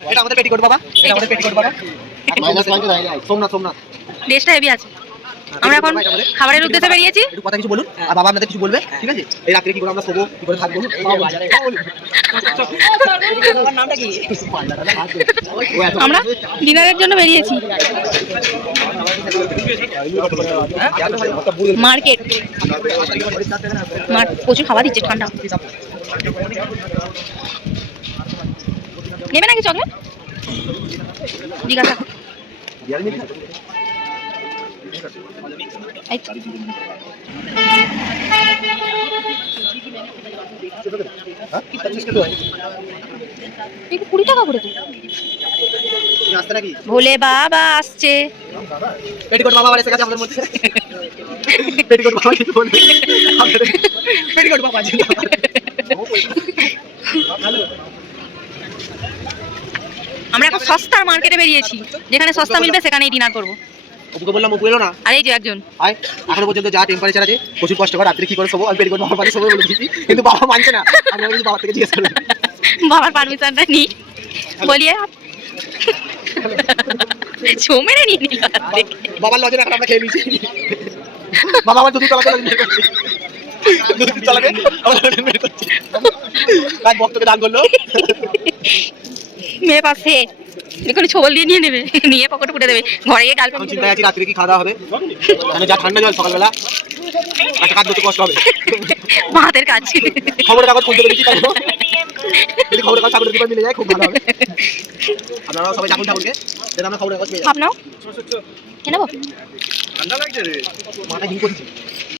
এটা আমাদের পেটিকোট বাবা, এটা আমাদের পেটিকোট বাবা। মাইনাস পয়েন্টে দাঁড়িয়ে আছে সোমনাথ। দেশটা হেভি আছে। আমরা এখন খাবারের উদ্দেশ্যে বেরিয়েছি। একটু কথা কিছু বলুন আর বাবা আপনাদের কিছু বলবে, ঠিক আছে? এই রাত্রে কি করে আমরা শোবো, কি করে থাকবো? নামটা কি? আমরা ডিনারের জন্য বেরিয়েছি। মার্কেট প্রচুর খাওয়া দিচ্ছে, ঠান্ডা। নেবে নাকি চকলেট? জিজ্ঞাসা এই 20 টাকা করে তো। ভোলে বাবা আসছে। পেটিকোট বাবা এসে গেছে আমাদের মধ্যে। পেটিকোট বাবা কিছু বলবে? পেটিকোট বাবা জি। আমরা এখন সস্তার মার্কেটে বেরিয়েছি, যেখানে সস্তা মিলবে সেখানেই ডিনার করবো। ওকে বললাম, ওকে এলো না। আর এই যে একজন আয়, এখনো পর্যন্ত যা টেম্পারেচার আছে প্রচুর কষ্ট করে রাত্রে কি করে শোবো, আমি পেটিকোট বাবার বাড়ি শোবো বলে দিচ্ছি, কিন্তু বাবা মানছে না। আমি কিন্তু বাবার থেকে জিজ্ঞেস করলাম, বাবার পারমিশনটা নি বলিয়ে ছো মেরে নিয়ে নিল। বাবার লজে এখন আমরা খেয়ে নিয়েছি। বাবা আমার দুধ তলাতে দুধ তলাতে কাজ ভক্তকে দান করলো। মেয়ে পাশে এখন ছোবল দিয়ে নিয়ে নেবে, নিয়ে পকেটে পুঁটে দেবে, ঘরে গিয়ে গাল এখন চিন্তায় আছি রাত্রে কি খাওয়া দাওয়া হবে। মানে যা ঠান্ডা জল সকালবেলা একটা কাজ করতে কষ্ট হবে। হাতের কাজ। খবরের কাগজ খুলতে পেরেছি, যদি খবরের কাগজ ঠাকুরের দোকান মিলে যায় খুব ভালো হবে। আপনারা সবাই ডাকুন ঠাকুরকে, আমরা খবরের কাগজ পেয়ে যাবো। আপনাও নেবো। ঠান্ডা লাগছে রে, মাথা হিম করছে।